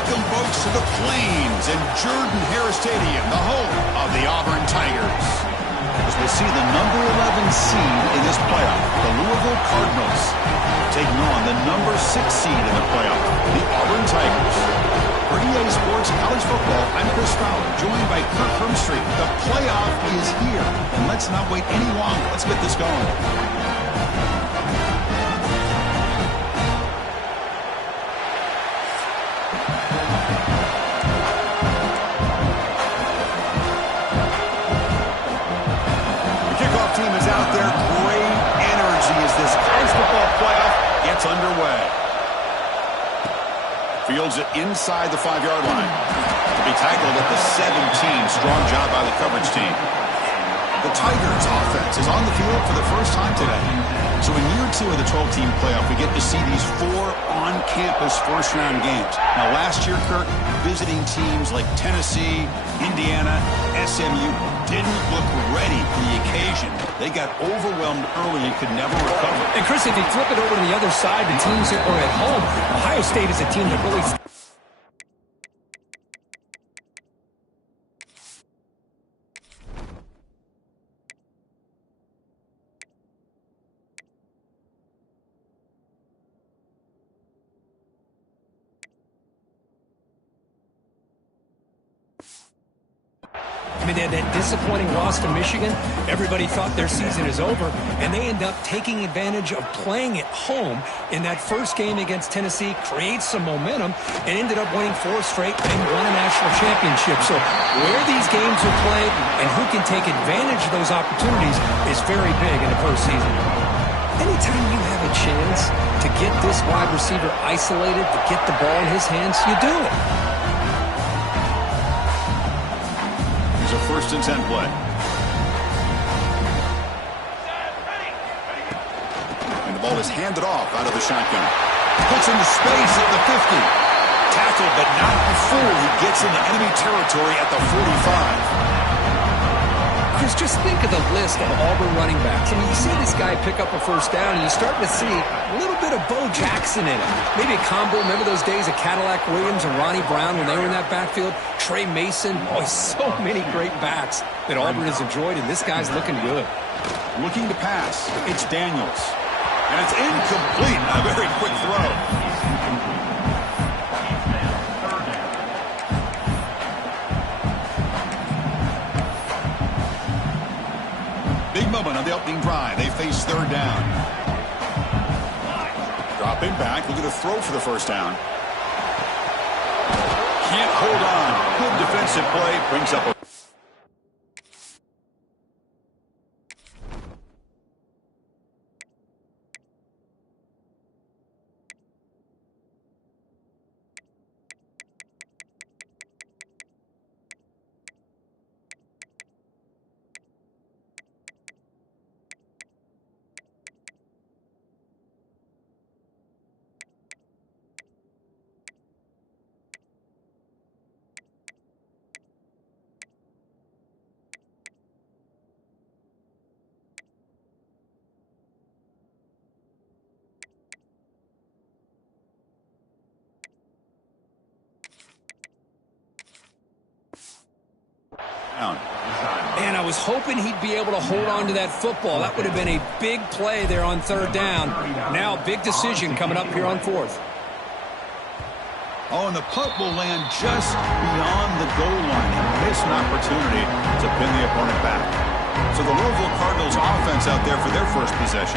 Welcome, folks, to the Plains and Jordan-Hare Stadium, the home of the Auburn Tigers. As we see the number 11 seed in this playoff, the Louisville Cardinals, taking on the number 6 seed in the playoff, the Auburn Tigers. For EA Sports College Football, I'm Chris Fowler, joined by Kirk Hermstreet. The playoff is here, and let's not wait any longer. Let's get this going. Team is out there. Great energy as this college football playoff gets underway. Fields it inside the 5-yard line. To be tackled at the 17. Strong job by the coverage team. The Tigers offense is on the field for the first time today. So in year 2 of the 12-team playoff, we get to see these 4 on-campus first-round games. Now, last year, Kirk, visiting teams like Tennessee, Indiana, SMU didn't look ready for the occasion. They got overwhelmed early and could never recover. And, Chris, if you flip it over to the other side, the teams that are at home, Ohio State is a team that really... I mean, they had that disappointing loss to Michigan. Everybody thought their season is over, and they end up taking advantage of playing at home in that first game against Tennessee, create some momentum, and ended up winning 4 straight and won a national championship. So where these games are played and who can take advantage of those opportunities is very big in the postseason. Anytime you have a chance to get this wide receiver isolated, to get the ball in his hands, you do it. A 1st and 10 play. And the ball is handed off out of the shotgun. Puts into space at the 50. Tackled, but not before he gets into enemy territory at the 45. Chris, just think of the list of Auburn running backs. I mean, you see this guy pick up a first down, and you start to see a little bit of Bo Jackson in it. Maybe a combo. Remember those days of Cadillac Williams and Ronnie Brown when they were in that backfield? Trey Mason. Boy, so many great backs that Auburn has enjoyed, and this guy's looking good. Looking to pass. It's Daniels. And it's incomplete. A very quick throw. Big moment on the opening drive. They face 3rd down. Dropping back. Looking to throw for the first down. Can't hold on. Good defensive play. Brings up a... And I was hoping he'd be able to hold on to that football. That would have been a big play there on 3rd down. Now, big decision coming up here on 4th. Oh, and the punt will land just beyond the goal line and miss an opportunity to pin the opponent back. So the Louisville Cardinals offense out there for their first possession.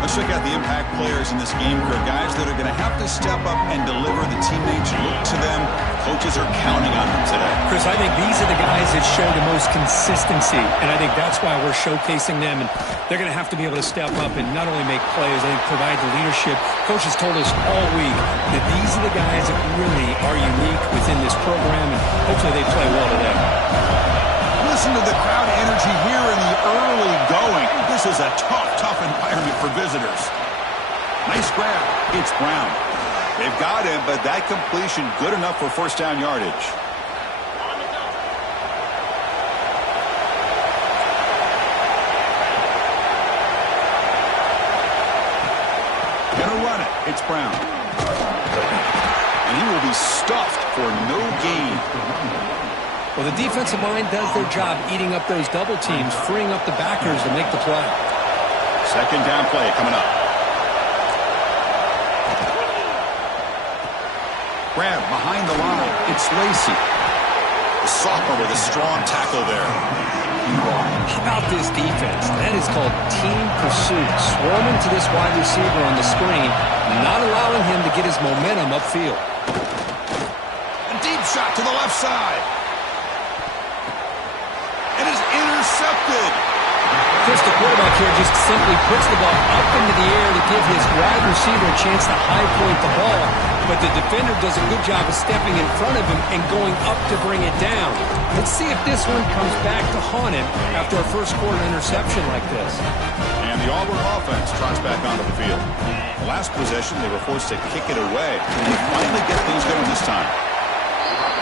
Let's check out the impact players in this game, guys that are going to have to step up and deliver. The teammates look to them. Coaches are counting on them today. Chris, I think these are the guys that show the most consistency, and I think that's why we're showcasing them. And they're going to have to be able to step up and not only make plays, I think provide the leadership. Coaches told us all week that these are the guys that really are unique within this program, and hopefully they play well today. Listen to the crowd energy here in the early going. This is a tough environment for visitors. Nice grab. It's Brown. They've got him, but that completion good enough for 1st down yardage. Gonna run it. It's Brown. And he will be stuffed for for no gain. Well, the defensive line does their job eating up those double teams, freeing up the backers to make the play. Second down play coming up. Grab behind the line. It's Lacy. The sophomore with a strong tackle there. How about this defense? That is called team pursuit. Swarming to this wide receiver on the screen, not allowing him to get his momentum upfield. A deep shot to the left side. It is intercepted. Chris, the quarterback here just simply puts the ball up into the air to give his wide receiver a chance to high point the ball. But the defender does a good job of stepping in front of him and going up to bring it down. Let's see if this one comes back to haunt him after a first quarter interception like this. And the Auburn offense trots back onto the field. The last possession, they were forced to kick it away. And they finally get things going this time.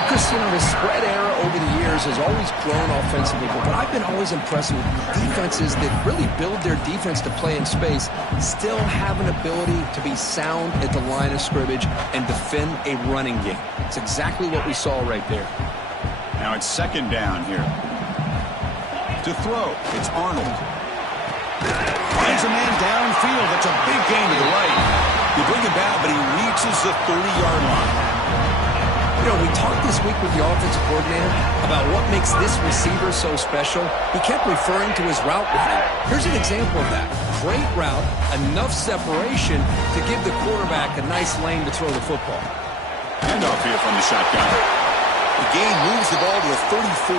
Chris, you know, the spread era over the years has always grown offensively, but I've been always impressed with defenses that really build their defense to play in space, still have an ability to be sound at the line of scrimmage and defend a running game. It's exactly what we saw right there. Now it's second down here. To throw, it's Arnold. Finds a man downfield. That's a big gain to the right. You bring him down, but he reaches the 30-yard line. You know, we talked this week with the offensive coordinator about what makes this receiver so special. He kept referring to his route running. Here's an example of that. Great route, enough separation to give the quarterback a nice lane to throw the football. Handoff here from the shotgun. The gain moves the ball to the 34.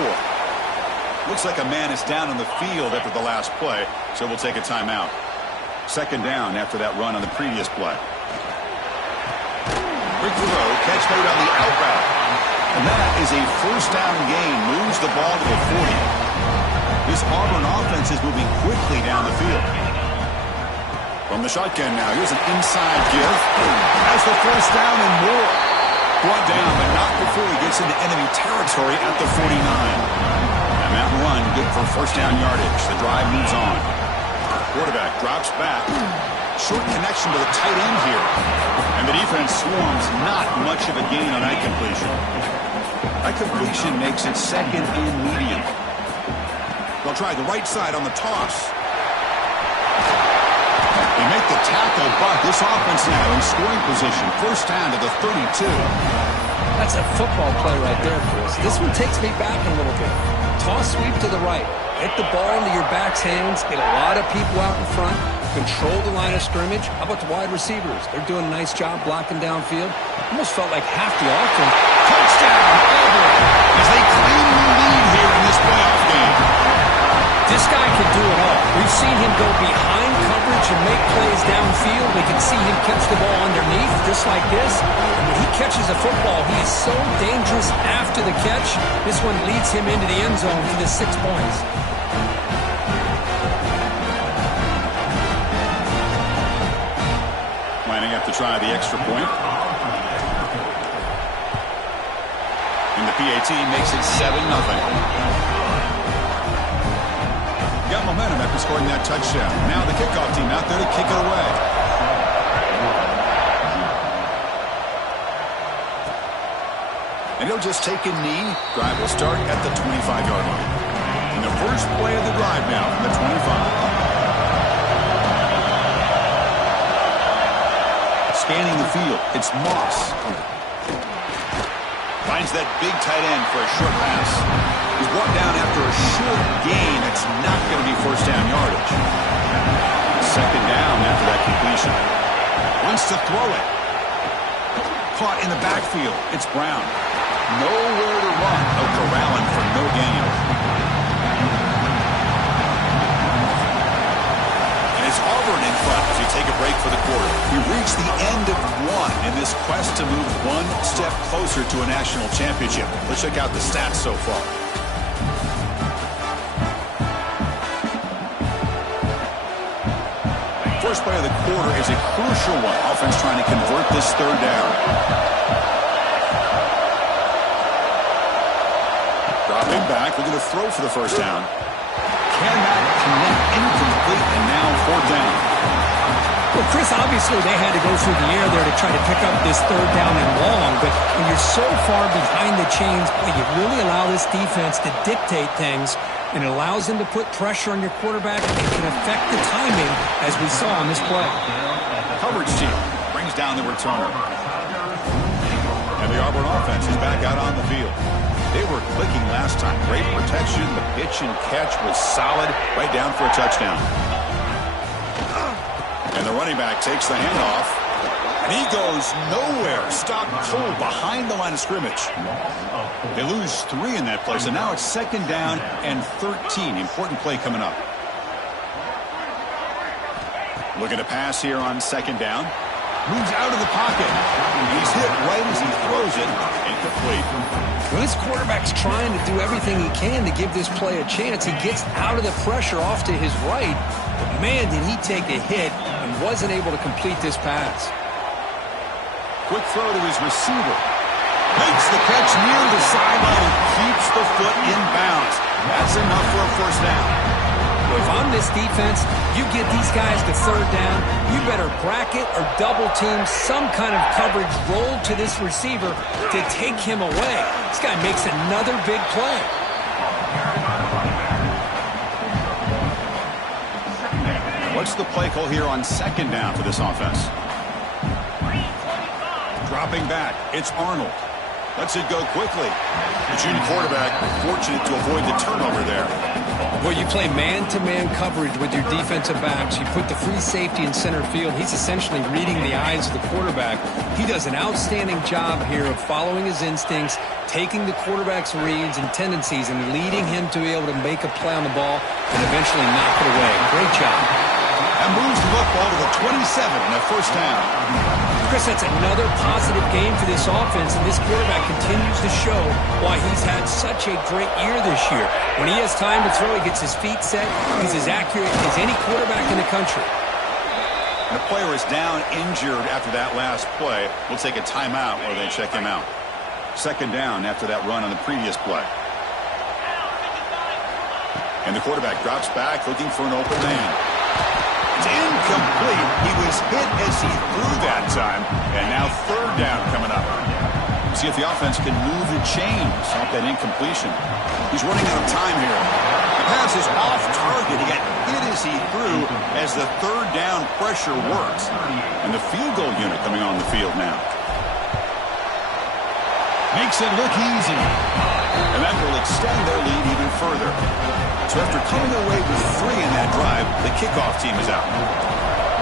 Looks like a man is down on the field after the last play, so we'll take a timeout. Second down after that run on the previous play. Quick throw, catch made on the out route. And that is a first down gain. Moves the ball to the 40. This Auburn offense is moving quickly down the field. From the shotgun now, here's an inside give. Has the first down and more. Brought down, but not before he gets into enemy territory at the 49. And that run, good for first down yardage. The drive moves on. Quarterback drops back. Short connection to the tight end here. And the defense swarms, not much of a gain on that completion. That completion makes it second and medium. They'll try the right side on the toss. They make the tackle, but this offense now in scoring position. First down to the 32. That's a football play right there, Chris. This one takes me back a little bit. Toss sweep to the right. Get the ball into your back's hands. Get a lot of people out in front. Control the line of scrimmage. How about the wide receivers? They're doing a nice job blocking downfield. Almost felt like half the offense. Touchdown, Auburn, as they claim the lead here in this playoff game. This guy can do it all. We've seen him go behind coverage and make plays downfield. We can see him catch the ball underneath, just like this. And when he catches a football, he is so dangerous after the catch. This one leads him into the end zone for the 6 points. Lining up to try the extra point. And the PAT makes it 7-0. Got momentum after scoring that touchdown. Now the kickoff team out there to kick it away. And he'll just take a knee. Drive will start at the 25-yard line. And the first play of the drive now from the 25. Scanning the field, it's Moss. Finds that big tight end for a short pass. He's brought down after a short gain. It's not going to be first down yardage. Second down after that completion. Wants to throw it. Caught in the backfield. It's Brown. Nowhere to run. No corralling for no gain. It's Auburn in front as we take a break for the quarter. We've reached the end of one in this quest to move one step closer to a national championship. Let's check out the stats so far. First play of the quarter is a crucial one. Offense trying to convert this third down. Dropping back, looking to throw for the first down. Cannot connect, incomplete, and now fourth down. Well, Chris, obviously they had to go through the air there to try to pick up this third down and long, but when you're so far behind the chains, boy, you really allow this defense to dictate things, and it allows them to put pressure on your quarterback and can affect the timing, as we saw on this play. Coverage team brings down the returner. And the Auburn offense is back out on the field. They were clicking last time. Great protection. The pitch and catch was solid, right down for a touchdown. And the running back takes the handoff. And he goes nowhere. Stopped cold behind the line of scrimmage. They lose 3 in that play, so now it's 2nd down and 13. Important play coming up. Looking to pass here on 2nd down. Moves out of the pocket. He's hit right as he throws it. Incomplete. Well, this quarterback's trying to do everything he can to give this play a chance. He gets out of the pressure off to his right. But, man, did he take a hit and wasn't able to complete this pass. Quick throw to his receiver. Makes the catch near the sideline and keeps the foot in bounds. That's enough for a first down. If I'm this defense, you get these guys to 3rd down, you better bracket or double team some kind of coverage roll to this receiver to take him away. This guy makes another big play. What's the play call here on 2nd down for this offense? Dropping back, it's Arnold. Lets it go quickly. The junior quarterback fortunate to avoid the turnover there. Well, you play man-to-man coverage with your defensive backs. You put the free safety in center field. He's essentially reading the eyes of the quarterback. He does an outstanding job here of following his instincts, taking the quarterback's reads and tendencies, and leading him to be able to make a play on the ball and eventually knock it away. Great job. And moves the football to the 27 and a first down. Chris, that's another positive game for this offense, and this quarterback continues to show why he's had such a great year this year. When he has time to throw, he gets his feet set. He's as accurate as any quarterback in the country. And the player is down injured after that last play. We'll take a timeout while they check him out. 2nd down after that run on the previous play. And the quarterback drops back looking for an open man. It's incomplete. He was hit as he threw that time. And now 3rd down coming up. See if the offense can move the chains off that incompletion. He's running out of time here. The pass is off target. He got hit as he threw as the 3rd down pressure works. And the field goal unit coming on the field now. Makes it look easy. And that will extend their lead even further. So after coming away with 3 in that drive, the kickoff team is out.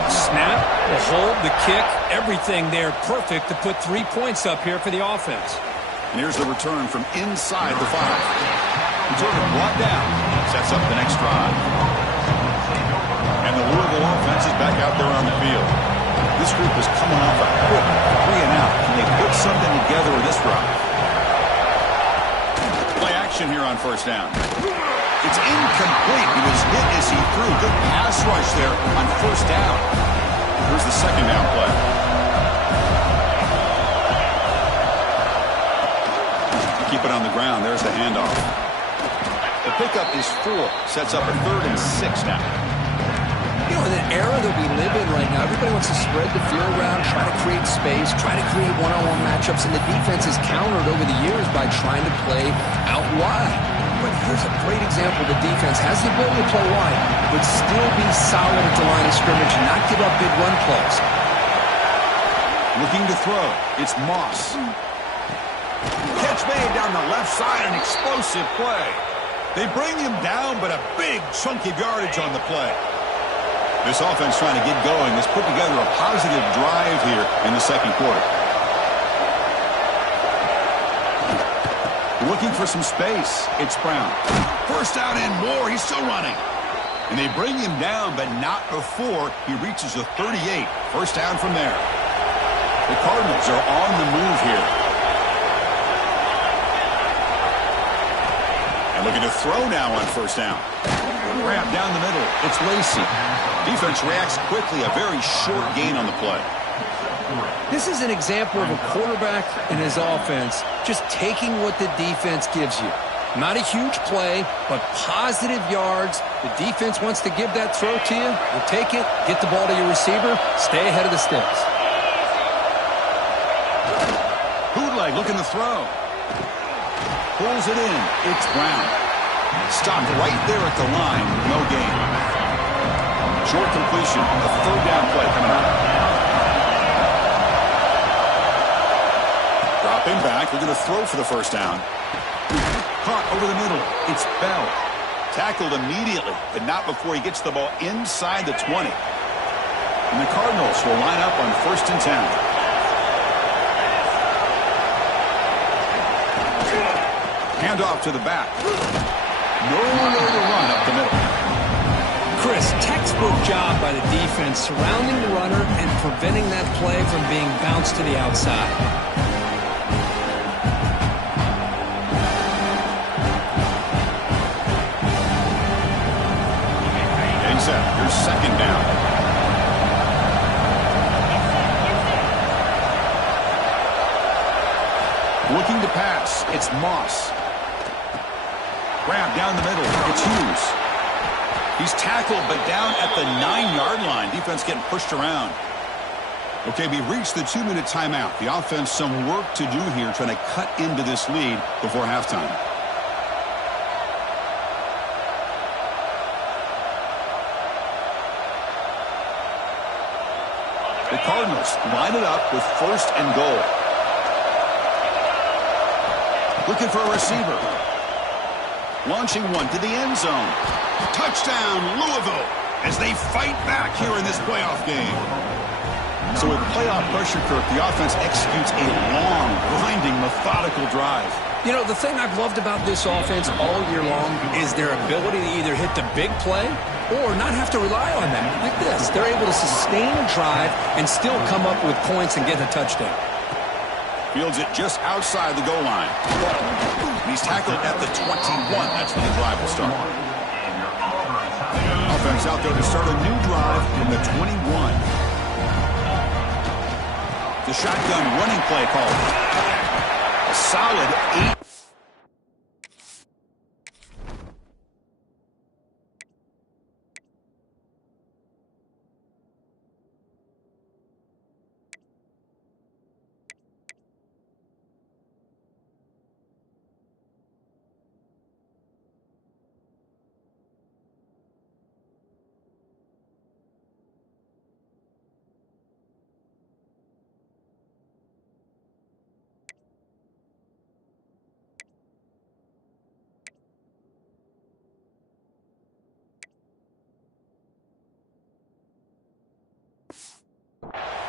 Snap, the hold, the kick, everything there perfect to put 3 points up here for the offense. And here's the return from inside the 5. Return brought down. Sets up the next drive. And the Louisville offense is back out there on the field. This group is coming off a quick 3 and out. Can they put something together with this drive? Play action here on 1st down. It's incomplete. He was hit as he threw. Good pass rush there on 1st down. Here's the 2nd down play. Keep it on the ground. There's the handoff. The pickup is 4. Sets up a 3rd and 6 now. You know, in the era that we live in right now, everybody wants to spread the field around, try to create space, try to create one-on-one matchups, and the defense is countered over the years by trying to play out wide. But here's a great example. The defense has the ability to play wide, but still be solid at the line of scrimmage and not give up big run plays. Looking to throw. It's Moss. Catch made down the left side, an explosive play. They bring him down, but a big chunk of yardage on the play. This offense trying to get going has put together a positive drive here in the 2nd quarter. Looking for some space. It's Brown. First down and more. He's still running. And they bring him down, but not before he reaches the 38. First down from there. The Cardinals are on the move here. And looking to throw now on 1st down. Grab down the middle. It's Lacey. Defense reacts quickly. A very short gain on the play. This is an example of a quarterback and his offense just taking what the defense gives you. Not a huge play, but positive yards. The defense wants to give that throw to you. You take it, get the ball to your receiver, stay ahead of the sticks. Bootleg looking to throw. Pulls it in. It's Brown. Stopped right there at the line. No gain. Short completion. A third down play coming up. Dropping back. They're going to throw for the first down. Caught over the middle. It's Bell. Tackled immediately, but not before he gets the ball inside the 20. And the Cardinals will line up on 1st and 10. Hand off to the back. Nowhere to run up the middle. Chris, textbook job by the defense surrounding the runner and preventing that play from being bounced to the outside. Getting set. Here's 2nd down. Looking to pass. It's Moss. Grab down the middle. It's Hughes. He's tackled, but down at the 9-yard line. Defense getting pushed around. Okay, we reached the 2-minute timeout. The offense some work to do here, trying to cut into this lead before halftime. The Cardinals line it up with 1st and goal. Looking for a receiver. Launching one to the end zone. Touchdown, Louisville, as they fight back here in this playoff game. So with playoff pressure, Kirk, the offense executes a long, grinding, methodical drive. You know, the thing I've loved about this offense all year long is their ability to either hit the big play or not have to rely on them. Like this, they're able to sustain a drive and still come up with points and get a touchdown. Fields it just outside the goal line. He's tackled at the 21. That's when the drive will start. Offense out there to start a new drive from the 21. The shotgun running play called. A solid 8.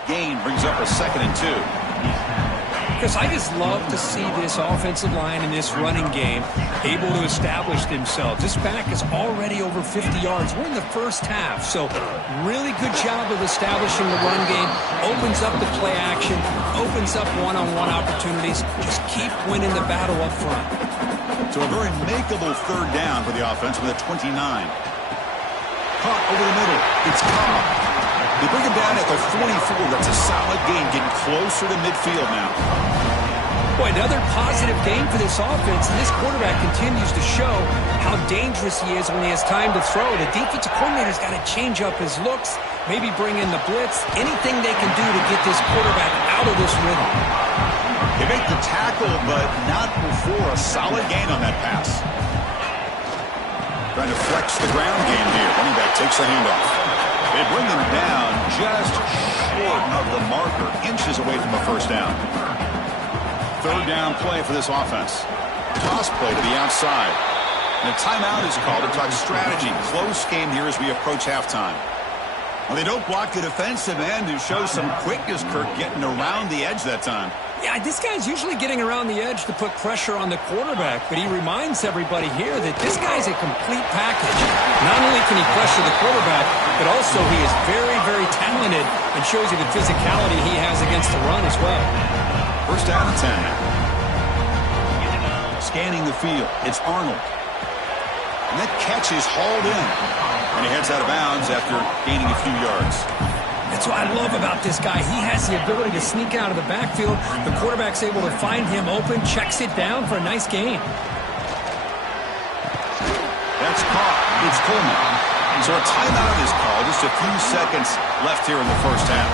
Gain brings up a 2nd and 2. Because I just love to see this offensive line in this running game able to establish themselves. This back is already over 50 yards. We're in the first half, so really good job of establishing the run game. Opens up the play action, opens up one-on-one opportunities. Just keep winning the battle up front. So a very makeable 3rd down for the offense with a 29. Caught over the middle. It's Cobb. They bring him down at the 44. That's a solid gain, getting closer to midfield now. Boy, another positive game for this offense, and this quarterback continues to show how dangerous he is when he has time to throw. The defensive coordinator's got to change up his looks, maybe bring in the blitz, anything they can do to get this quarterback out of this rhythm. They make the tackle, but not before a solid gain on that pass. Trying to flex the ground game here. Running back takes the handoff. They bring them down just short of the marker, inches away from a 1st down. 3rd down play for this offense. Toss play to the outside. And a timeout is called to talk strategy. Close game here as we approach halftime. Well, they don't block the defensive end, who shows some quickness, Kirk, getting around the edge that time. Yeah, this guy's usually getting around the edge to put pressure on the quarterback, but he reminds everybody here that this guy's a complete package. Not only can he pressure the quarterback, but also he is very, very talented and shows you the physicality he has against the run as well. 1st down and 10. Scanning the field, it's Arnold. And that catch is hauled in. And he heads out of bounds after gaining a few yards. That's what I love about this guy. He has the ability to sneak out of the backfield. The quarterback's able to find him open, checks it down for a nice gain. It's caught. It's Coleman. So a timeout is called. Just a few seconds left here in the first half.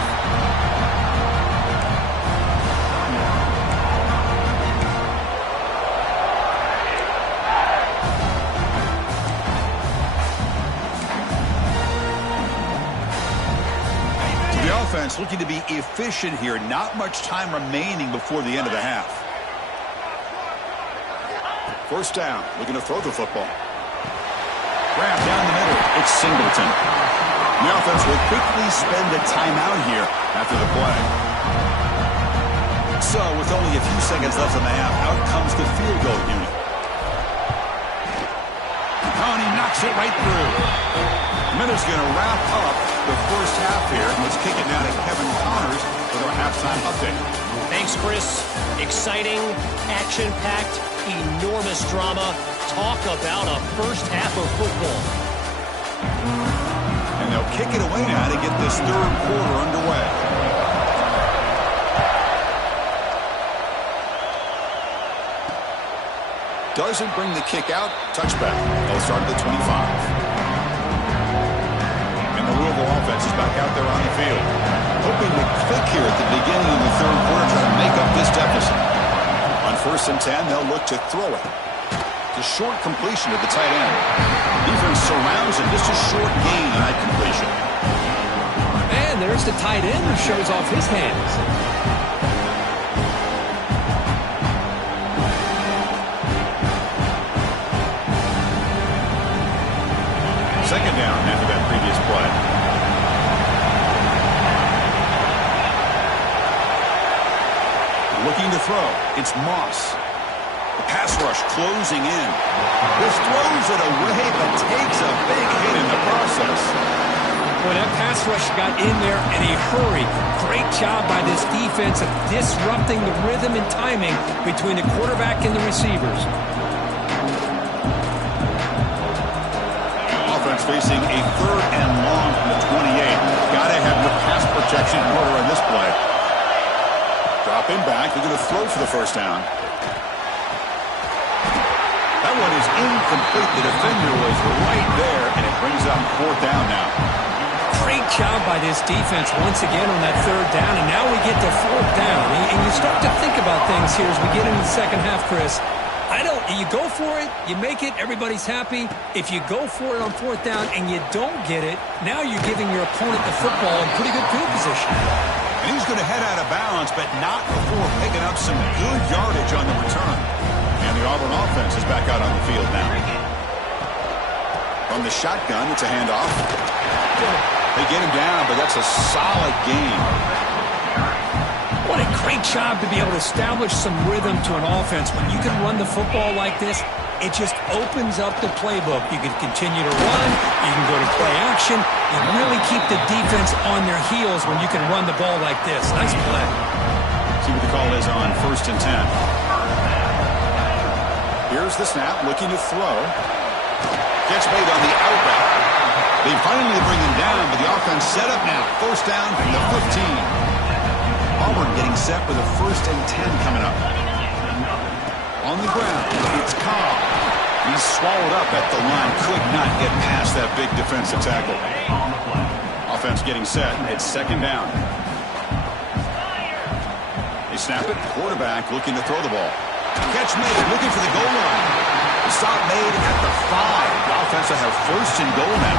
Offense looking to be efficient here. Not much time remaining before the end of the half. First down. Looking to throw the football. Grab down the middle. It's Singleton. The offense will quickly spend a timeout here after the play. So with only a few seconds left in the half, out comes the field goal unit. Oh, and he knocks it right through. Miller's going to wrap up the first half here. Let's kick it now to Kevin Connors with our halftime update. Thanks, Chris. Exciting, action-packed, enormous drama. Talk about a first half of football. And they'll kick it away now to get this third quarter underway. Doesn't bring the kick out. Touchback. They'll start at the 25. And the Louisville offense is back out there on the field. Hoping to click here at the beginning of the third quarter, trying to make up this deficit. On 1st and 10, they'll look to throw it. The short completion to the tight end. Defense surrounds him. Just a short gain on that completion. And there's the tight end who shows off his hands. Second down after that previous play. Looking to throw. It's Moss. The pass rush closing in. This throws it away, but takes a big hit in the process. Boy, that pass rush got in there in a hurry. Great job by this defense of disrupting the rhythm and timing between the quarterback and the receivers. Offense facing a 3rd and long from the 28. Got to have the pass protection in order on this play. Dropping back. They're going to throw for the first down. That one is incomplete. The defender was right there, and it brings up 4th down now. Great job by this defense once again on that 3rd down, and now we get to 4th down. And you start to think about things here as we get into the second half, Chris. You go for it, you make it, everybody's happy. If you go for it on 4th down and you don't get it, now you're giving your opponent the football in pretty good field position. And he's going to head out of bounds, but not before picking up some good yardage on the return. And the Auburn offense is back out on the field now. From the shotgun, it's a handoff. They get him down, but that's a solid gain. What a great job to be able to establish some rhythm to an offense. When you can run the football like this, it just opens up the playbook. You can continue to run. You can go to play action. You really keep the defense on their heels when you can run the ball like this. Nice play. See what the call is on 1st and 10. Here's the snap, looking to throw. Gets made on the out route. They finally bring him down, but the offense set up now. 1st down from the 15. Auburn getting set with a 1st and 10 coming up. On the ground, it's Cobb. He's swallowed up at the line. Could not get past that big defensive tackle. Offense getting set. It's 2nd down. They snap it. Quarterback looking to throw the ball. Catch made. Looking for the goal line. The stop made at the 5. The offense will have 1st and goal now.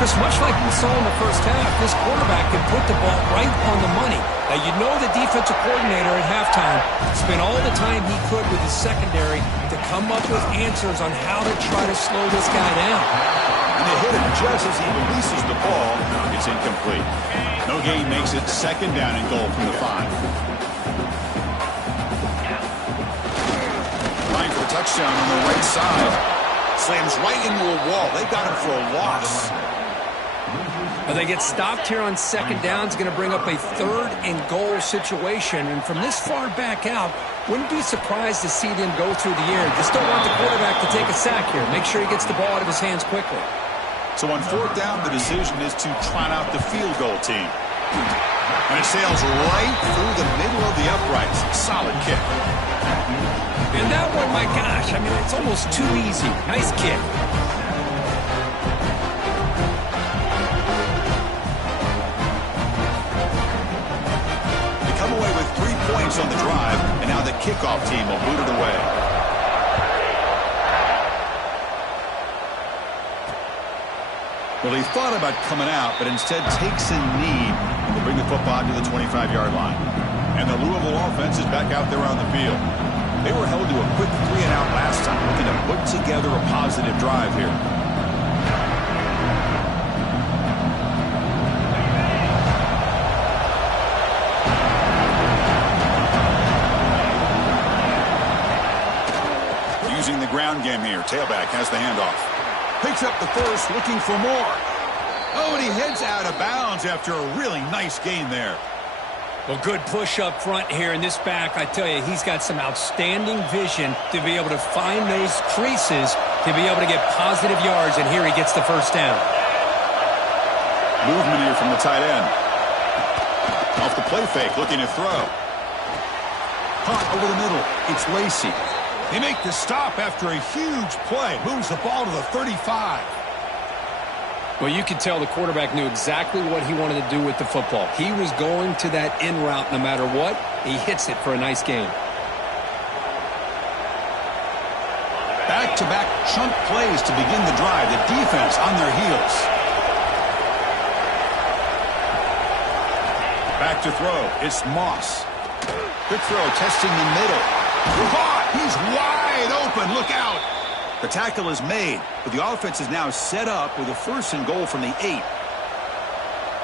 Just much like we saw in the first half, this quarterback can put the ball right on the money. Now, you know the defensive coordinator at halftime spent all the time he could with his secondary to come up with answers on how to try to slow this guy down. And they hit him just as he releases the ball. It's incomplete. No gain makes it 2nd down and goal from the 5. Trying for a touchdown on the right side. Slams right into a wall. They got him for a loss. Well, they get stopped here on 2nd down. It's going to bring up a 3rd and goal situation. And from this far back out, wouldn't be surprised to see them go through the air. Just don't want the quarterback to take a sack here. Make sure he gets the ball out of his hands quickly. So on 4th down, the decision is to trot out the field goal team. And it sails right through the middle of the uprights. Solid kick. And that one, my gosh, I mean, it's almost too easy. Nice kick. They come away with 3 points on the drive, and now the kickoff team will boot it away. Well, he thought about coming out, but instead takes a knee and will bring the football to the 25-yard line. And the Louisville offense is back out there on the field. They were held to a quick 3-and-out last time, looking to put together a positive drive here. Using the ground game here. Tailback has the handoff. Picks up the first, looking for more. Oh, and he heads out of bounds after a really nice gain there. Well, good push up front here in this back. I tell you, he's got some outstanding vision to be able to find those creases, to be able to get positive yards, and here he gets the first down. Movement here from the tight end. Off the play fake, looking to throw. Caught over the middle. It's Lacy. They make the stop after a huge play. Moves the ball to the 35. Well, you could tell the quarterback knew exactly what he wanted to do with the football. He was going to that in route no matter what. He hits it for a nice gain. Back-to-back chunk plays to begin the drive. The defense on their heels. Back to throw. It's Moss. Good throw, testing the middle. Caught! He's wide open. Look out! The tackle is made, but the offense is now set up with a 1st and goal from the 8.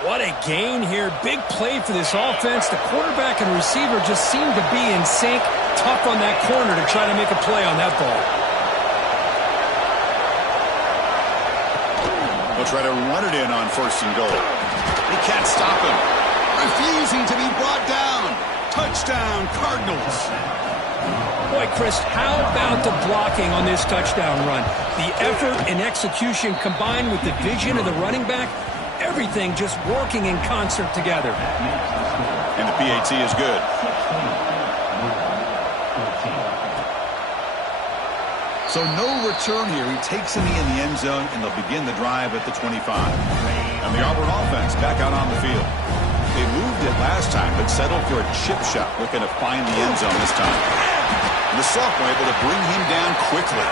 What a gain here. Big play for this offense. The quarterback and receiver just seem to be in sync. Tough on that corner to try to make a play on that ball. They'll try to run it in on 1st and goal. They can't stop him. Refusing to be brought down. Touchdown, Cardinals. Boy, Chris, how about the blocking on this touchdown run? The effort and execution combined with the vision of the running back, everything just working in concert together. And the PAT is good. So no return here. He takes a knee in the end zone, and they'll begin the drive at the 25. And the Auburn offense back out on the field. They moved it last time, but settled for a chip shot, looking to find the end zone this time. The sophomore able to bring him down quickly.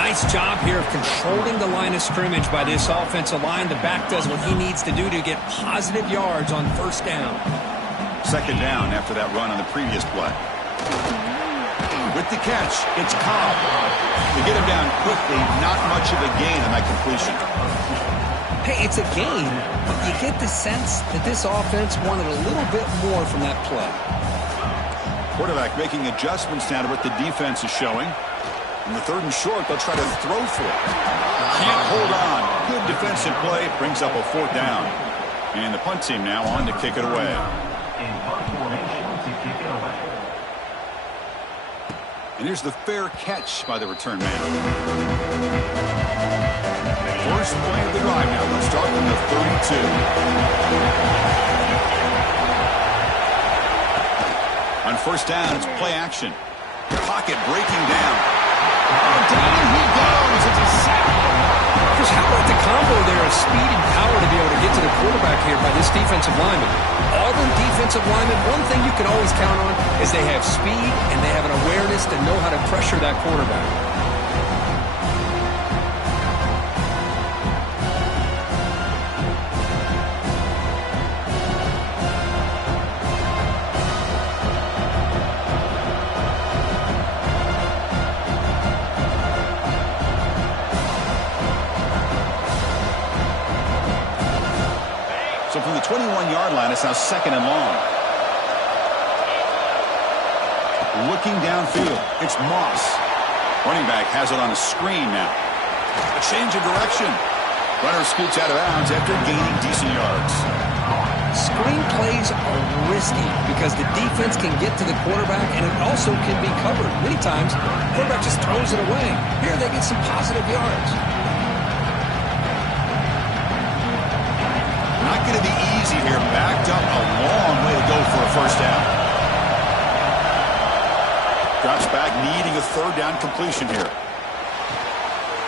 Nice job here of controlling the line of scrimmage by this offensive line. The back does what he needs to do to get positive yards on 1st down. 2nd down after that run on the previous play. With the catch, it's Cobb. To get him down quickly, not much of a gain on that completion. Hey, it's a gain, but you get the sense that this offense wanted a little bit more from that play. Quarterback making adjustments now to what the defense is showing. In the 3rd and short, they'll try to throw for it. Can't hold on. Good defensive play. Brings up a 4th down. And the punt team now on to kick it away. And here's the fair catch by the return man. First play of the drive now. They'll start from the 32. On 1st down, it's play action. Pocket breaking down. Oh, down he goes. It's a sack. Chris, how about the combo there of speed and power to be able to get to the quarterback here by this defensive lineman? Auburn defensive lineman, one thing you can always count on is they have speed and they have an awareness to know how to pressure that quarterback. So from the 21-yard line, it's now 2nd and long. Looking downfield, it's Moss. Running back has it on a screen now. A change of direction. Runner scoots out of bounds after gaining decent yards. Screen plays are risky because the defense can get to the quarterback and it also can be covered. Many times, the quarterback just throws it away. Here they get some positive yards. Not going to be easy here. Backed up a long way to go for a 1st down. drops back, needing a third down completion here.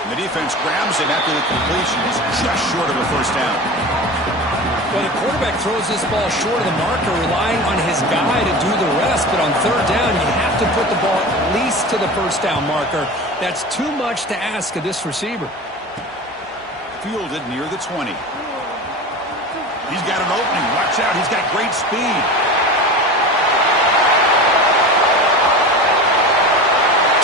And the defense grabs him after the completion. He's just short of a first down. Well, the quarterback throws this ball short of the marker, relying on his guy to do the rest. But on third down, you have to put the ball at least to the first down marker. That's too much to ask of this receiver. Fielded near the 20. He's got an opening. Watch out. He's got great speed.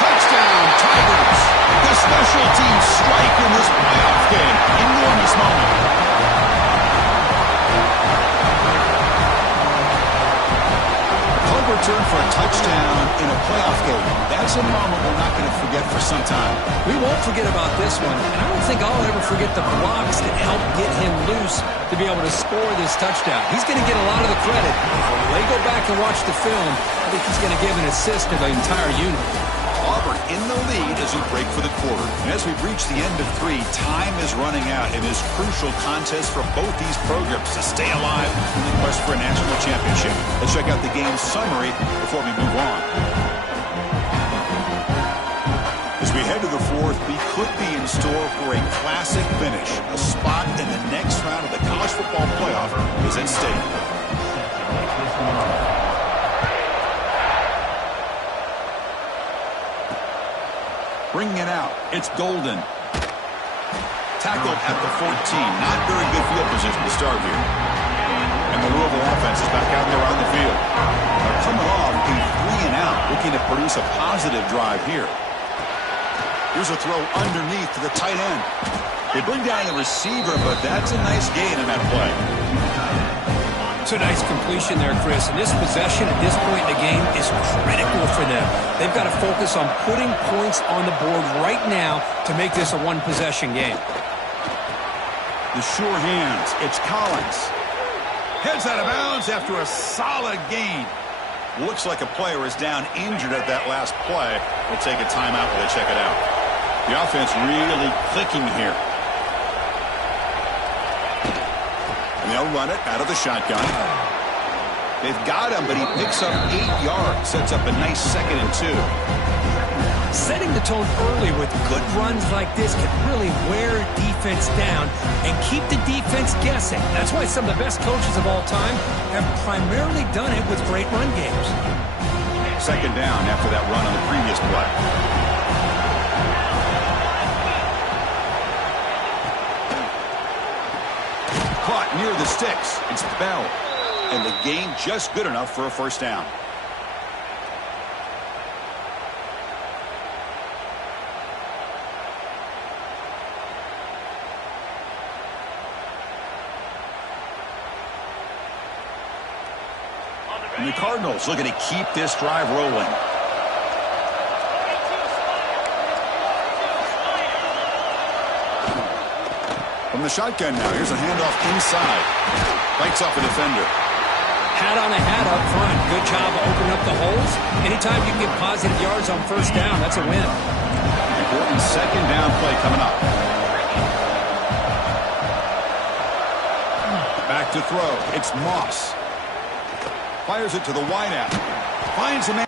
Touchdown, Tigers. The special teams strike in this playoff game. Enormous moment. Return for a touchdown in a playoff game. That's a moment we're not going to forget for some time. We won't forget about this one, and I don't think I'll ever forget the blocks that helped get him loose to be able to score this touchdown. He's going to get a lot of the credit. When they go back and watch the film, I think he's going to give an assist to the entire unit. Auburn in the lead as we break for the quarter. And as we've reached the end of 3, time is running out in this crucial contest for both these programs to stay alive in the quest for a national championship. Let's check out the game summary before we move on. As we head to the 4th, we could be in store for a classic finish. A spot in the next round of the college football playoff is at stake. Bringing it out, it's Golden. Tackled at the 14. Not very good field position to start here. And the Louisville offense is back out there on the field. They're coming off a 3-and-out, looking to produce a positive drive here. Here's a throw underneath to the tight end. They bring down the receiver, but that's a nice gain on that play. It's a nice completion there, Chris. And this possession at this point in the game is critical for them. They've got to focus on putting points on the board right now to make this a one-possession game. The sure hands. It's Collins. Heads out of bounds after a solid gain. Looks like a player is down injured at that last play. We'll take a timeout while they check it out. The offense really clicking here. And they'll run it out of the shotgun. They've got him, but he picks up 8 yards. Sets up a nice 2nd and 2. Setting the tone early with good runs like this can really wear defense down and keep the defense guessing. That's why some of the best coaches of all time have primarily done it with great run games. 2nd down after that run on the previous play. Caught near the sticks. It's Bell. And the gain just good enough for a first down. And the Cardinals looking to keep this drive rolling. From the shotgun now, here's a handoff inside. Bites off a defender. Hat on a hat up front. Good job opening up the holes. Anytime you can get positive yards on first down, that's a win. Important 2nd down play coming up. Back to throw. It's Moss. Fires it to the wideout. Finds a man.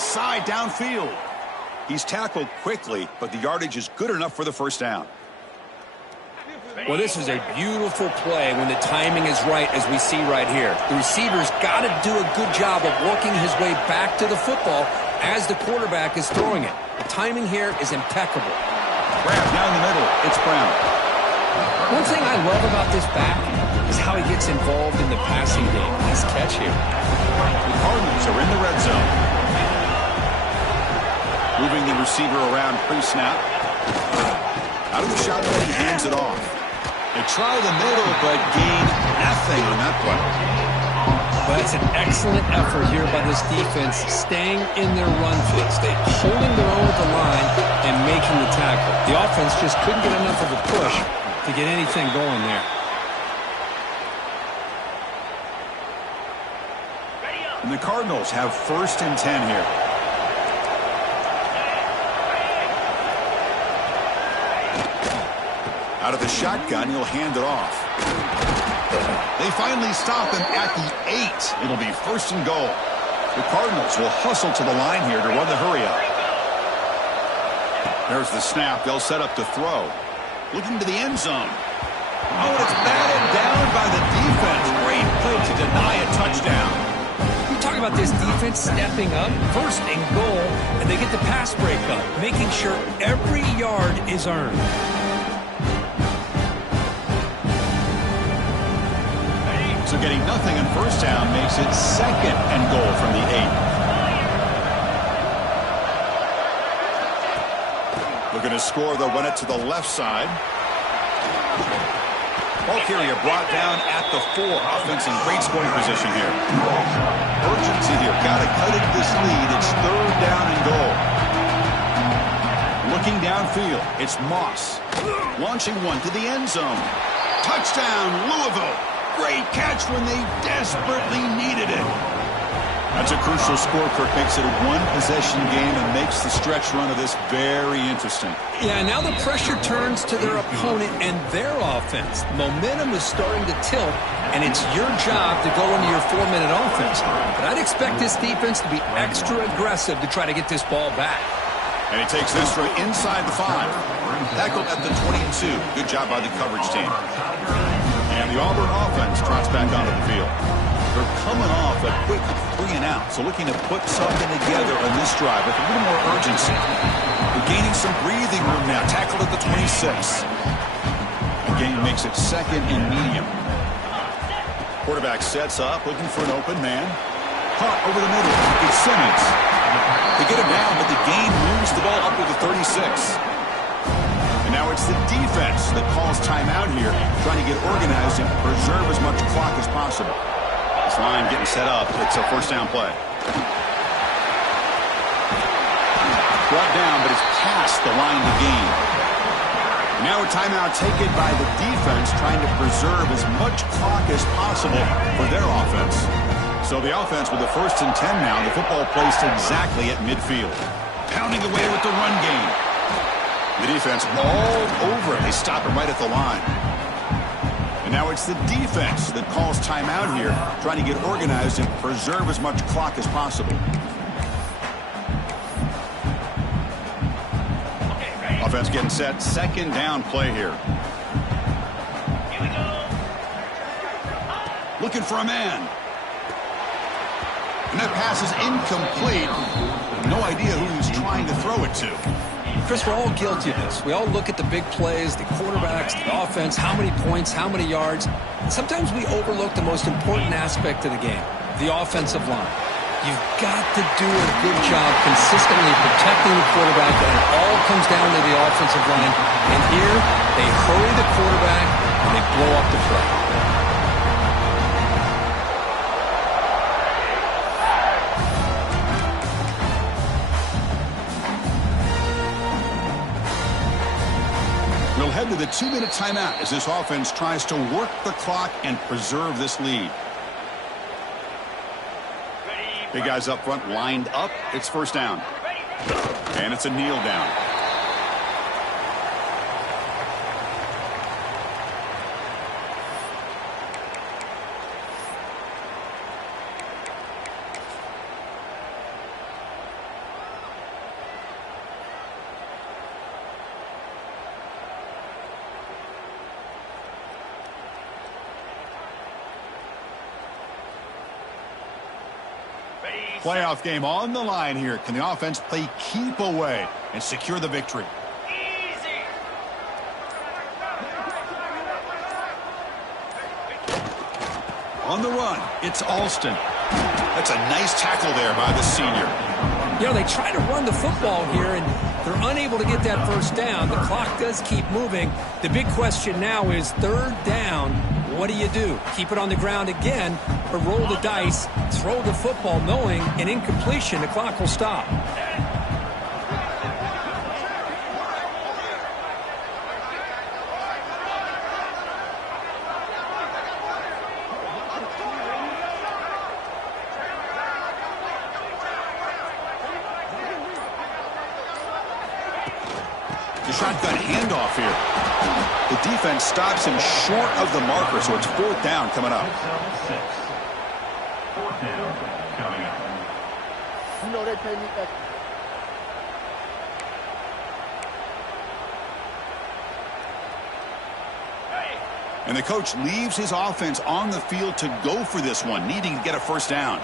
side downfield. He's tackled quickly, but the yardage is good enough for the first down. Well, this is a beautiful play when the timing is right, as we see right here. The receiver's got to do a good job of working his way back to the football as the quarterback is throwing it. The timing here is impeccable. Grab down the middle. It's Brown. One thing I love about this back is how he gets involved in the passing game. Nice catch here. The Cardinals are in the red zone. Moving the receiver around pre-snap. Out of the shotgun, he hands it off. They try the middle, but gain nothing on that play. But it's an excellent effort here by this defense, staying in their run fits. They're holding their own at the line and making the tackle. The offense just couldn't get enough of a push to get anything going there. And the Cardinals have 1st and 10 here. Out of the shotgun, he'll hand it off. They finally stop him at the 8. It'll be 1st and goal. The Cardinals will hustle to the line here to run the hurry up. There's the snap. They'll set up to throw. Looking to the end zone. Oh, and it's batted down by the defense. Great play to deny a touchdown. We talk about this defense stepping up, 1st and goal, and they get the pass break up, making sure every yard is earned. So getting nothing on 1st down makes it 2nd and goal from the 8. Looking to score, they'll run it to the left side. Ball carrier brought down at the 4. Offense in great scoring position here. Urgency here. Got to cut into this lead. It's 3rd down and goal. Looking downfield. It's Moss. Launching one to the end zone. Touchdown, Louisville. Great catch when they desperately needed it. That's a crucial score, Kirk. Makes it a one-possession game and makes the stretch run of this very interesting. Yeah, now the pressure turns to their opponent and their offense. Momentum is starting to tilt, and it's your job to go into your 4-minute offense. But I'd expect this defense to be extra aggressive to try to get this ball back. And he takes this from inside the 5. Tackled at the 22. Good job by the coverage team. And the Auburn offense trots back onto the field. They're coming off a quick 3 and out, so looking to put something together on this drive with a little more urgency. They're gaining some breathing room now. Tackled at the 26. Again, makes it 2nd and medium. Quarterback sets up, looking for an open man. Punt over the middle. It's Simmons. They get him down, but the gain moves the ball up to the 36. And now it's the defense that calls timeout here, trying to get organized and preserve as much clock as possible. This line getting set up. It's a 1st down play. Brought down, but it's past the line to gain. Now a timeout taken by the defense, trying to preserve as much clock as possible for their offense. So the offense with the 1st and 10 now. The football placed exactly at midfield. Pounding away with the run game. The defense all over it. They stop him right at the line. And now it's the defense that calls timeout here, trying to get organized and preserve as much clock as possible. Offense getting set. 2nd down play here. Here we go. Looking for a man. And that pass is incomplete. No idea who he's trying to throw it to. Chris, we're all guilty of this. We all look at the big plays, the quarterbacks, the offense, how many points, how many yards. And sometimes we overlook the most important aspect of the game, the offensive line. You've got to do a good job consistently protecting the quarterback, and it all comes down to the offensive line. And here, they hurry the quarterback, and they blow up the play. We'll head to the 2-minute timeout as this offense tries to work the clock and preserve this lead. Big guys up front lined up. It's 1st down. And it's a kneel down. Playoff game on the line here. Can the offense play keep away and secure the victory? On the run, it's Alston. That's a nice tackle there by the senior. You know, they try to run the football here, and they're unable to get that first down. The clock does keep moving. The big question now is third down. What do you do? Keep it on the ground again, or roll the dice, throw the football, knowing an incompletion, the clock will stop. The shotgun handoff here. The defense stops him short of the marker, so it's fourth down coming up. Fourth down coming up. You know they pay me extra. And the coach leaves his offense on the field to go for this one, needing to get a first down.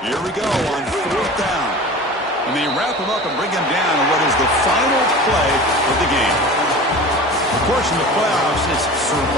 Here we go on fourth down. And they wrap him up and bring him down on what is the final play of the game. Of course, in the playoffs, it's survival.